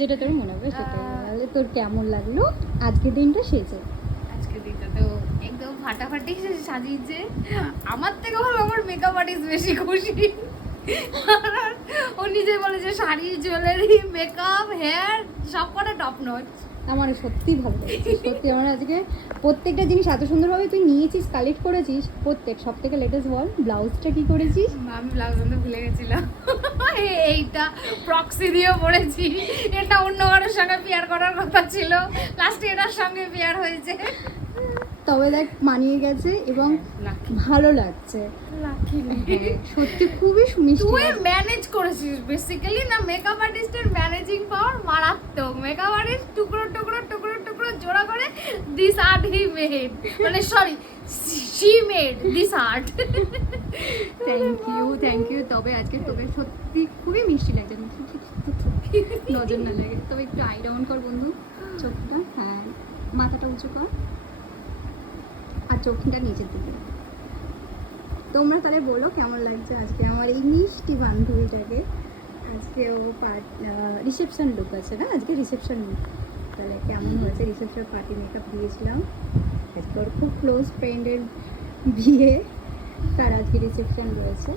যেটা তোর মনে হবে সেটাই। তাহলে তোর কেমন লাগলো আজকের দিনটা সেজে? আজকের দিনটা তো একদম ফাটাফাটি সাজিয়েছে। আমার থেকে ভালো আমার মেকআপ আর্টিস্ট বেশি খুশি। ও নিজে বলে যে শাড়ি, জুয়েলারি, মেকআপ, হেয়ার সব কটা টপ নচ। আমার সত্যি ভালো লেগেছে, সত্যি আমার আজকে প্রত্যেকটা জিনিস এত সুন্দরভাবে তুই নিয়েছিস, কালেক্ট করেছিস প্রত্যেক। সব থেকে লেটেস্ট বল, ব্লাউজটা কি করেছিস? আমি ব্লাউজ আনতে ভুলে গেছিলাম। এইটা প্রক্সি দিয়ে পড়েছি, এটা অন্য কারোর সঙ্গে পেয়ার করার কথা ছিল, লাস্টে এটার সঙ্গে পেয়ার হয়েছে। তবে দেখ মানিয়ে গেছে এবং লাকি ভালো লাগছে। লাকি হ্যাঁ, সত্যি খুবই মিষ্টি তুই লাগছে। ম্যানেজ করেছিস বেসিক্যালি না। মেকআপ আর্টিস্টের ম্যানেজিং পাওয়ার মারাত্মক। মেকআপ আর্টিস্ট টুকরো টুকরো টুকরো টুকরো জোড়া করে দিস আর্ট হি মেড, মানে sorry she made this art. Thank you. তবে আজকে তোকে সত্যি খুবই মিষ্টি লাগছে। নজর না লাগে। তবে একটু আই ডাউন কর বন্ধু চোখটা, হ্যাঁ মাথাটা উঁচু কর আর চোখটা নিচের দিকে। তোমরা তাহলে বলো কেমন লাগছে আজকে আমার এই মিষ্টি বান্ধবীটাকে। আজকে ও রিসেপশন লুক আছে না, আজকে রিসেপশন লুক। তাহলে কেমন হয়েছে? রিসেপশন পার্টি মেকআপ দিয়েছিলাম, আজকে ওর খুব ক্লোজ ফ্রেন্ডের বিয়ে, তার আজকে রিসেপশন রয়েছে।